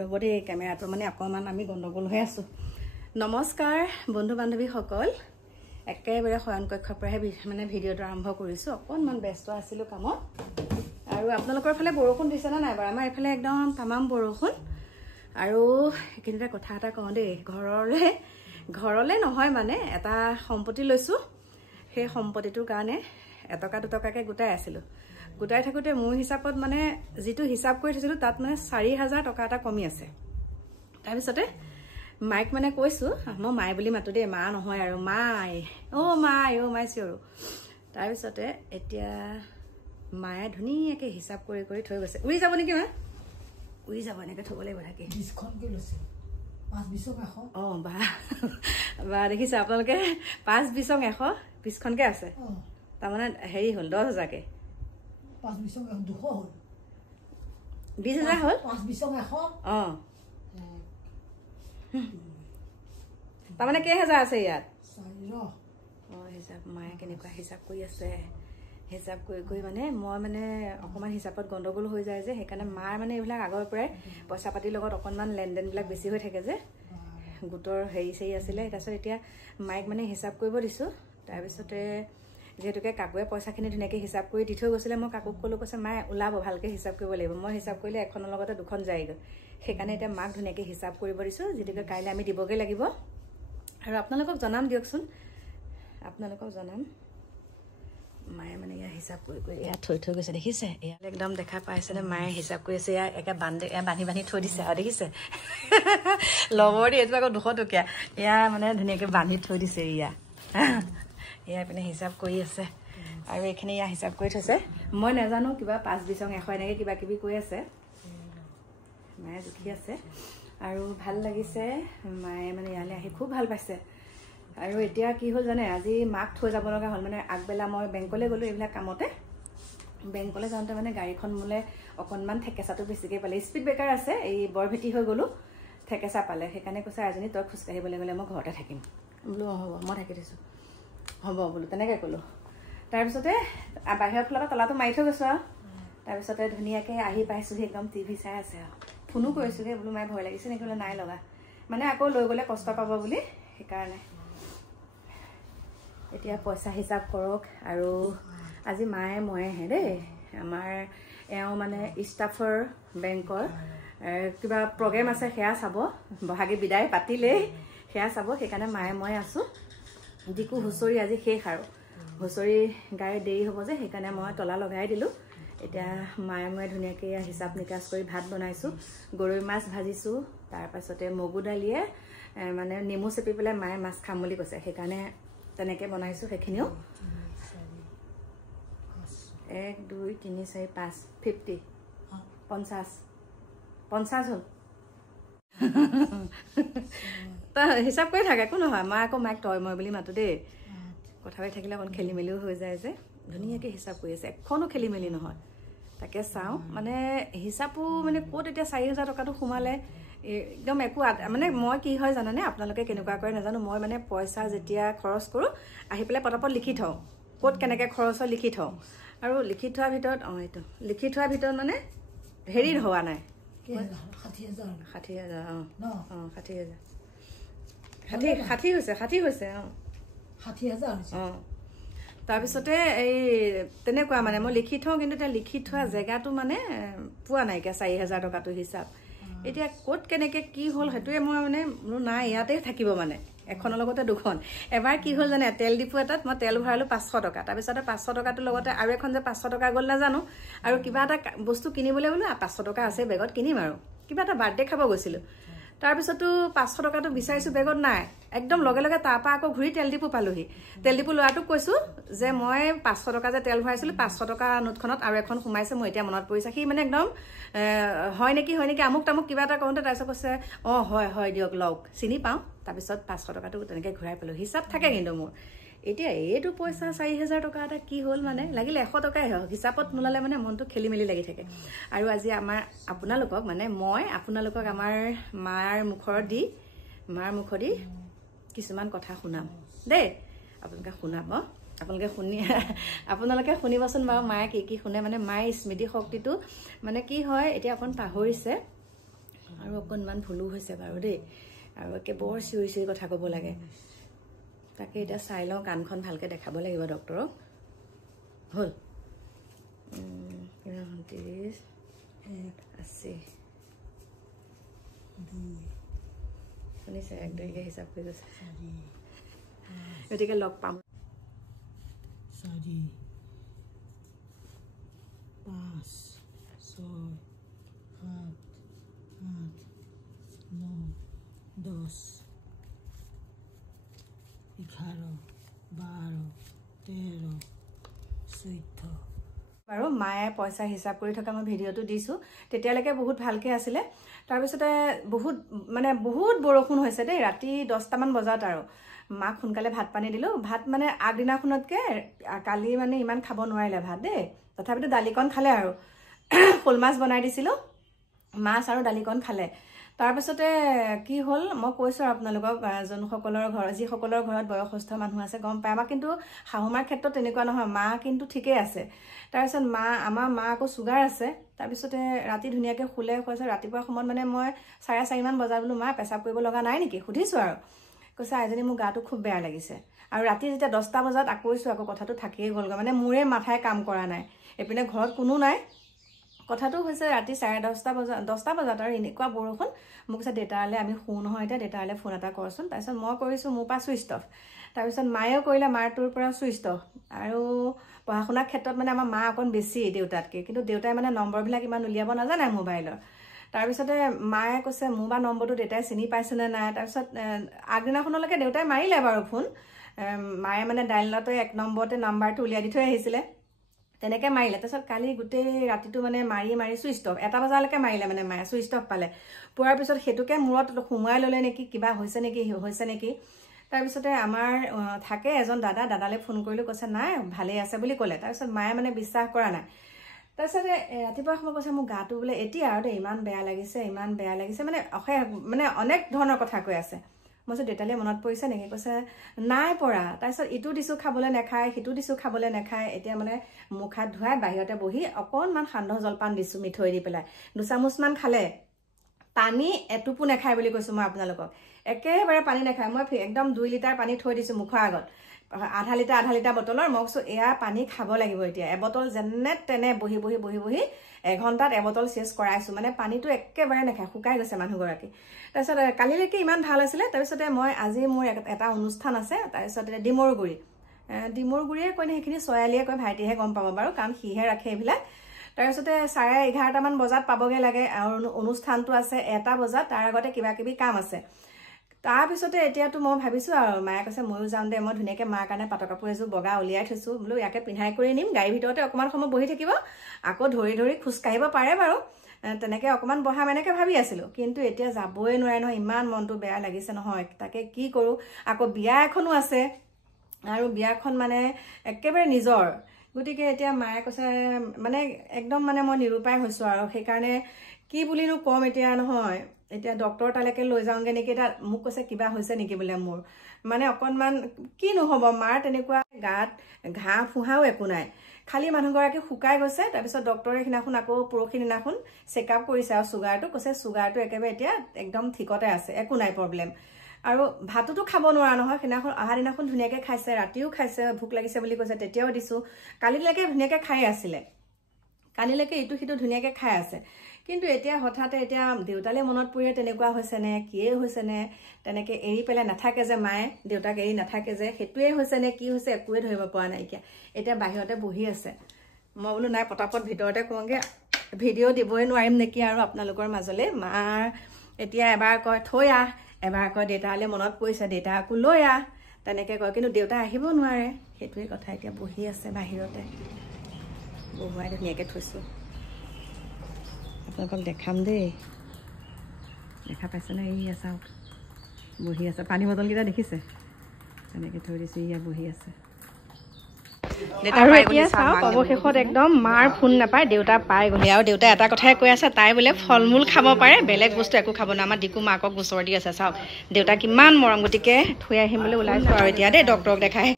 ৰবদে কেমেৰাটো মানে অকমান আমি গণ্ডগোল হৈ আছো নমস্কাৰ বন্ধু বান্ধৱী সকল একেবাৰে শয়ন কক্ষৰ পৰা মানে ভিডিঅটো আৰম্ভ কৰিছো অকনমান ব্যস্ত আছিলো কামত আৰু আপোনালোকৰ ফালে বৰষুণ দিছে না নাই বাৰু আমাৰ এফালে একদম তামাম বৰষুণ আৰু কিনটা কথা এটা কওঁ দেই ঘৰলে নহয় মানে এটা সম্পত্তি লৈছো সেই সম্পত্তিটোৰ কাৰণে এটকা দুটকাকে গোটাই আছিলো গোটাই থাকোতে মোৰ হিচাপত মানে যেটো হিচাপ কৰি থৈছিলো তাত মানে 4000 টকা এটা কমি আছে তাৰ পিছতে মাইক মানে কৈছো মই মাই বুলি মাতো দেই মা নহয় আৰু মাই মাই চিঞৰো তাৰ পিছতে এতিয়া মায়ে ধুনীয়াকে হিচাপ কৰি থৈ গৈছে উৰি যাব নেকি মা উৰি যাব এনেকে থব লাগিব থাকে 20 খন কে লৈছে 5 20 100 বা দেখিছে আপোনালোকে 5 20 100 20 খনকে আছে তাৰ মানে হেৰি হল 10000 কে 5 20 200 হল 20000 হল 5 20 100 তাৰ মানে কেইহাজাৰ আছে ইয়াত 4 হিচাপ মায়ে কেনেকুৱা হিচাপ কৰি আছে হিচাপ কৰি মানে মই মানে অকমান হিচাপত গণ্ডগোল হৈ যায় যে সেইকাৰণে মাৰ মানে এইবিলাক আগৰ পৰাই পইচা পাতিৰ লগত অকনমান লেনদেন বিলাক বেছি হৈ থাকে যে গোটৰ হেৰি চেৰি আছিলে তাৰপিছত এতিয়া মাইক মানে হিচাপ কৰিব দিছো তাৰপিছতে যেহেতুকে কাকুৱে পইচাখিনি ধুনীয়াকে হিচাপ কৰি দি থৈ গৈছিলে মই কাকুক কলো কৈছে মায়ে ওলাব ভালকে হিচাপ কৰিব লাগিব মই হিচাপ কৰিলে এখনৰ লগতে দুখন যায়গৈ সেইকাৰণে এতিয়া মাক ধুনীয়াকে হিচাপ কৰিব দিছো যেতুকে কাইলে আমি দিবগে লাগিব আৰু আপোনালোকক জনাম দিয়কচোন আপোনালোকক জনাম মায়ে মানে ইয়া হিচাপ কৰি ইয়া থৈ গৈছে দেখিছে ইয়া একদম দেখা পাইছে নে মায়ে হিচাপ কৰি আছে ইয়া একা বান্ধি থৈ দিছে আৰু দেখিছে লগৰ দি এইটো আকৌ 200 টকীয়া ইয়া মানে ধুনীয়াকে বান্ধি থৈ দিছে ইয়া পিনে হিচাপ কৰি আছে আৰু এইখিনি ইয়া হিচাপ কৰি থৈছে মই নাজানো কিবা 5 20 100 এনেকে কিবা কিবি কৈ আছে মায়ে জুখি আছে আৰু ভাল লাগিছে মায়ে মানে ইয়ালে আহি খুব ভাল পাইছে আৰু এতিয়া কি হল জানে আজি মাক থৈ যাব লগা হল মানে আগবেলা মই বেংকলে গলো এইবিলাক কামতে বেংকলে যাওঁতে মানে গাড়ীখন মুলে অকনমান ঠেকেচাটো বেছিকে পালে স্পিড ব্ৰেকাৰ আছে এই বৰভেটি হৈ গলো ঠেকেচা পালে সেইকাৰণে কৈছে আজনী তই খোজ কাঢ়িবলৈ গলে মই ঘৰতে থাকিম বোলো হ'ব মই থাকি দিছো হ'ব বোলো তেনেকৈ কলো তাৰ পিছতে বাহিৰৰ ফালৰ তলাটো মাৰি থৈ গৈছো তাৰ পিছতে ধুনীয়াকে আহি পাইছো একদম টিভি চাই আছে ফোনো কৰিছোগে বোলো মাই ভয় লাগিছে নেকি বোলে নাই লগা মানে আকৌ লৈ গলে কষ্ট পাব বুলি সেইকাৰণে এতিয়া পইচা হিচাপ কৰক আৰু আজি মায়ে ময়ে দেই আমাৰ এওঁ মানে ষ্টাফৰ বেংকৰ কিবা প্ৰগ্ৰেম আছে সেয়া চাব বহাগী বিদায় পাতিলেই সেয়া চাব সেইকাৰণে মায়ে ময়ে আছো যিকো হুঁচৰি আজি শেষ আৰু হুঁচৰি গাই দেৰি হ'ব যে সেইকাৰণে মই তলা লগাই দিলো এতিয়া মায়ে মই ধুনীয়াকে হিচাপ নিকাচ কৰি ভাত বনাইছো গৰৈ মাছ ভাজিছো তাৰ পাছতে মগু দালিয়ে মানে নেমু চেপি পেলাই মায়ে মাছ খাম বুলি কৈছে সেইকাৰণে তেনেকে বনাইছো সেইখিনিও 1 2 3 4 5 50 50 হল তা হিচাপ কৰি থাকে একো নহয় মই আকৌ মাইক তই মই বুলি মাতো দেই কথা পাতি থাকিলে অকণ খেলি মেলিও হৈ যায় যে ধুনীয়াকে হিচাপ কৰি আছে এখনো খেলি মেলি নহয় তাকে চাওঁ মানে হিচাপো মানে ক'ত এতিয়া 4000 টকাটো সোমালে একদম একো মানে মই কি হয় জানানে আপোনালোকে কেনেকুৱা কৰে নাজানো মই মানে পইচা যেতিয়া খৰচ কৰো আহি পেলাই পটাপট লিখি থওঁ ক'ত কেনেকে খৰচ হয় লিখি থওঁ আৰু লিখি থোৱাৰ ভিতৰত এইটো লিখি থোৱাৰ ভিতৰত মানে হেৰি হোৱা নাই 60000 60 হৈছে 60000 তাৰপিছতে এই তেনেকুৱা মানে মই লিখি থওঁ কিন্তু এতিয়া লিখি থোৱা জেগাটো মানে পোৱা নাইকিয়া 4000 টকাটো হিচাপ এতিয়া ক'ত কেনেকে কি হ'ল হেতুৱে মই মানে নাই ইয়াতে থাকিব মানে এখনৰ লগতে দুখন এবাৰ কি হ'ল জানে তেল ডিপু এটাত মই তেল ভৰালো 500 টকা তাৰপিছতে 500 টকাটোৰ লগতে আৰু এখন যে 500 টকা গ'ল নাজানো আৰু কিবা এটা বস্তু কিনিবলৈ বোলো 500 টকা আছে বেগত কিনিম আৰু কিবা এটা বাৰ্থডে খাব গৈছিলো তাৰপিছতো 500 টকাটো বিচাৰিছো বেগত নাই একদম লগে লগে তাৰপা আকৌ ঘূৰি তেল ডিপু পালোহি তেল ডিপু লৰাটোক কৈছো যে মই 500 টকা যে তেল ভৰাইছিলো 500 টকা নোটখনত আৰু এখন সোমাইছে মই এতিয়া মনত পৰিছে কি মানে একদম হয় নেকি আমুক তামুক কিবা এটা কওঁতে তাৰপিছত কৈছে হয় দিয়ক লওক চিনি পাওঁ তাৰপিছত 500 টকাটো তেনেকে ঘূৰাই পালো হিচাপ থাকে কিন্তু মোৰ এতিয়া এইটো পইচা 4000 টকা এটা কি হ'ল মানে লাগিলে 100 টকাই হওক হিচাপত নোলালে মানে মনটো খেলি মেলি লাগি থাকে আৰু আজি আমাৰ আপোনালোকক মানে মই আপোনালোকক আমাৰ মাৰ মুখৰ দি কিছুমান কথা শুনাম দেই আপোনালোকে শুনাব আপোনালোকে শুনিবচোন বাৰু মায়ে কি শুনে মানে মায়ে স্মৃতি শক্তিটো মানে কি হয় এতিয়া অকণ পাহৰিছে আৰু অকণমান ভুলো হৈছে বাৰু দেই আৰু একে বৰ চিঞৰি চিঞৰি কথা ক'ব লাগে তাকে এতিয়া চাই লওঁ কাণখন ভালকৈ দেখাব লাগিব ডক্টৰক হ'ল 30 80 শুনিছে 1 2 কে হিচাপ কৰি গৈছে গতিকে লগ পাম 4 5 6 7 8 9 10 11 12 13 14 বাৰু মায়ে পইচা হিচাপ কৰি থকা মই ভিডিঅ'টো দিছোঁ তেতিয়ালৈকে বহুত ভালকৈ আছিলে তাৰপিছতে বহুত বৰষুণ হৈছে দেই ৰাতি 10টামান বজাত আৰু মাক সোনকালে ভাত পানী দিলোঁ ভাত মানে আগদিনাখনতকৈ কালি মানে ইমান খাব নোৱাৰিলে ভাত দেই তথাপিতো দালিকণ খালে আৰু শ'ল মাছ বনাই দিছিলোঁ মাছ আৰু দালিকণ খালে তাৰপিছতে কি হ'ল মই কৈছোঁ আপোনালোকক যিসকলৰ ঘৰত বয়সস্থ মানুহ আছে গম পায় আমাক কিন্তু শাহুমাৰ ক্ষেত্ৰত তেনেকুৱা নহয় মা কিন্তু ঠিকেই আছে তাৰপিছত আমাৰ মা আকৌ চুগাৰ আছে তাৰপিছতে ৰাতি ধুনীয়াকৈ শুলে কৈছে ৰাতিপুৱা সময়ত মানে মই 4:30 মান বজাত বোলো মা পেচাব কৰিব লগা নাই নেকি সুধিছোঁ আৰু কৈছে আইজনী মোৰ গাটো খুব বেয়া লাগিছে আৰু ৰাতি যেতিয়া 10টা বজাত আকৌ কথাটো থাকিয়ে গ'লগৈ মানে মোৰে মাথাই কাম কৰা নাই এপিনে ঘৰত কোনো নাই কথাটো হৈছে ৰাতি 10টা বজাত আৰু এনেকুৱা বৰষুণ মোক কৈছে দেউতালৈ আমি শু নহয় এতিয়া দেউতালৈ ফোন এটা কৰচোন তাৰপিছত মই কৰিছোঁ মোৰ পৰা ছুইচ অফ তাৰপিছত মায়েও কৰিলে মাৰ তোৰ পৰা ছুইচ অফ আৰু পঢ়া শুনাৰ ক্ষেত্ৰত মানে আমাৰ মা অকণ বেছি দেউতাতকৈ কিন্তু দেউতাই মানে নম্বৰবিলাক ইমান উলিয়াব নাজানে মোবাইলৰ তাৰপিছতে মায়ে কৈছে মোৰ বা নম্বৰটো দেউতাই চিনি পাইছেনে নাই তাৰপিছত আগদিনাখনলৈকে দেউতাই মাৰিলে বাৰু ফোন মায়ে মানে ডাইলতে 1 নম্বৰতে নাম্বাৰটো উলিয়াই দি থৈ আহিছিলে তেনেকৈ মাৰিলে তাৰপিছত কালি গোটেই ৰাতিটো মানে মাৰি ছুইচ অফ 1টা বজালৈকে মাৰিলে মানে মায়ে ছুইচ অফ পালে পোৱাৰ পিছত সেইটোকে মূৰত সোমোৱাই ল'লে নেকি কিবা হৈছে নেকি তাৰপিছতে আমাৰ থাকে এজন দাদালৈ ফোন কৰিলোঁ কৈছে নাই ভালেই আছে বুলি ক'লে তাৰপিছত মায়ে মানে বিশ্বাস কৰা নাই তাৰপিছতে ৰাতিপুৱা সময় কৈছে মোৰ গাটো বোলে এতিয়া আৰু দেই ইমান বেয়া লাগিছে মানে অনেক ধৰণৰ কথা কৈ আছে মই কৈছোঁ দেউতালৈ মনত পৰিছে নেকি কৈছে নাই পৰা তাৰপিছত ইটো দিছোঁ খাবলৈ নাখায় সিটো দিছোঁ খাবলৈ নাখায় এতিয়া মানে মুখ হাত ধুৱাই বাহিৰতে বহি অকণমান সান্দহ জলপান দিছোঁ মিঠৈ দি পেলাই 2 চামুচমান খালে পানী এটুপো নাখায় বুলি কৈছোঁ মই আপোনালোকক একেবাৰে পানী নাখায় মই একদম 2 লিটাৰ পানী থৈ দিছোঁ মুখৰ আগত আধা লিটাৰ বটলৰ মই কৈছোঁ এয়া পানী খাব লাগিব এতিয়া এবটল যেনে তেনে বহি 1 ঘণ্টাত এবটল চেছ কৰাইছোঁ মানে পানীটো একেবাৰে নাখায় শুকাই গৈছে মানুহগৰাকী তাৰপিছত কালিলৈকে ইমান ভাল আছিলে তাৰপিছতে মই আজি মোৰ এটা অনুষ্ঠান আছে তাৰপিছতে ডিমৰুগুৰিয়ে কয় নে সেইখিনি চয়ালিয়ে কয় ভাইটিহে গম পাব বাৰু কাৰণ সিহে ৰাখে এইবিলাক তাৰপিছতে 11:30মান বজাত পাবগৈ লাগে আৰু অনুষ্ঠানটো আছে 1টা বজাত তাৰ আগতে কিবা কাম আছে তাৰপিছতে এতিয়াতো মই ভাবিছোঁ আৰু মায়ে কৈছে ময়ো যাম দে মই ধুনীয়াকৈ মাৰ কাৰণে পাটৰ কাপোৰ এযোৰ বগা উলিয়াই থৈছোঁ বোলো ইয়াকে পিন্ধাই কৰি নিম গাড়ীৰ ভিতৰতে অকণমান সময় বহি থাকিব আকৌ ধৰি খোজকাঢ়িব পাৰে বাৰু তেনেকৈ অকণমান বহাম এনেকৈ ভাবি আছিলোঁ কিন্তু এতিয়া যাবই নোৱাৰে নহয় ইমান মনটো বেয়া লাগিছে নহয় তাকে কি কৰোঁ আকৌ বিয়া এখনো আছে আৰু বিয়াখন মানে একেবাৰে নিজৰ গতিকে এতিয়া মায়ে কৈছে মানে একদম মানে মই নিৰুপায় হৈছোঁ আৰু সেইকাৰণে কি বুলিনো ক'ম এতিয়া নহয় এতিয়া ডক্টৰ তালৈকে লৈ যাওঁগৈ নেকি এতিয়া মোক কৈছে কিবা হৈছে নেকি বোলে মোৰ মানে অকণমান কি নহ'ব মাৰ তেনেকুৱা গাত ঘাঁ ফুহাও একো নাই খালি মানুহগৰাকী শুকাই গৈছে তাৰপিছত ডক্টৰে সিদিনাখন আকৌ পৰহি দিনাখন চেকআপ কৰিছে আৰু চুগাৰটো কৈছে চুগাৰটো একেবাৰে এতিয়া একদম ঠিকতে আছে একো নাই প্ৰব্লেম আৰু ভাততো খাব নোৱাৰা নহয় সিদিনাখন অহা দিনাখন ধুনীয়াকৈ খাইছে ৰাতিও খাইছে ভোক লাগিছে বুলি কৈছে তেতিয়াও দিছোঁ কালিলৈকে ধুনীয়াকৈ খাই আছিলে কালিলৈকে ইটো সিটো ধুনীয়াকৈ খাই আছে কিন্তু এতিয়া হঠাতে এতিয়া দেউতালৈ মনত পৰিয়ে তেনেকুৱা হৈছেনে কিয়ে হৈছেনে তেনেকৈ এৰি পেলাই নাথাকে যে মায়ে দেউতাক এৰি নাথাকে যে সেইটোৱে হৈছেনে কি হৈছে একোৱে ধৰিব পৰা নাইকিয়া এতিয়া বাহিৰতে বহি আছে মই বোলো নাই পটাপট ভিতৰতে কওঁগৈ ভিডিঅ' দিবই নোৱাৰিম নেকি আৰু আপোনালোকৰ মাজলৈ মাৰ এতিয়া এবাৰ কয় থৈ আহ এবাৰ কয় দেউতালৈ মনত পৰিছে দেউতা আকৌ লৈ আহ তেনেকৈ কয় কিন্তু দেউতা আহিব নোৱাৰে সেইটোৱে কথা এতিয়া বহি আছে বাহিৰতে বহুৱাই ধুনীয়াকৈ থৈছোঁ আপোনালোকক দেখাম দেই দেখা পাইছেনে এয়া চাওক বহি আছে পানী বটলকেইটা দেখিছে তেনেকৈ থৈ দিছোঁ ইয়া বহি আছে আৰু এতিয়া চাওক অৱশেষত একদম মাৰ ফোন নাপায় দেউতা পাই গ'লে আৰু দেউতাই এটা কথাই কৈ আছে তাই বোলে ফল মূল খাব পাৰে বেলেগ বস্তু একো খাব নোৱাৰে আমাৰ ডিকু মাকক গোচৰ দি আছে চাওক দেউতা কিমান মৰম গতিকে থৈ আহিম বুলি ওলাইছোঁ আৰু এতিয়া দেই ডক্টৰক দেখাই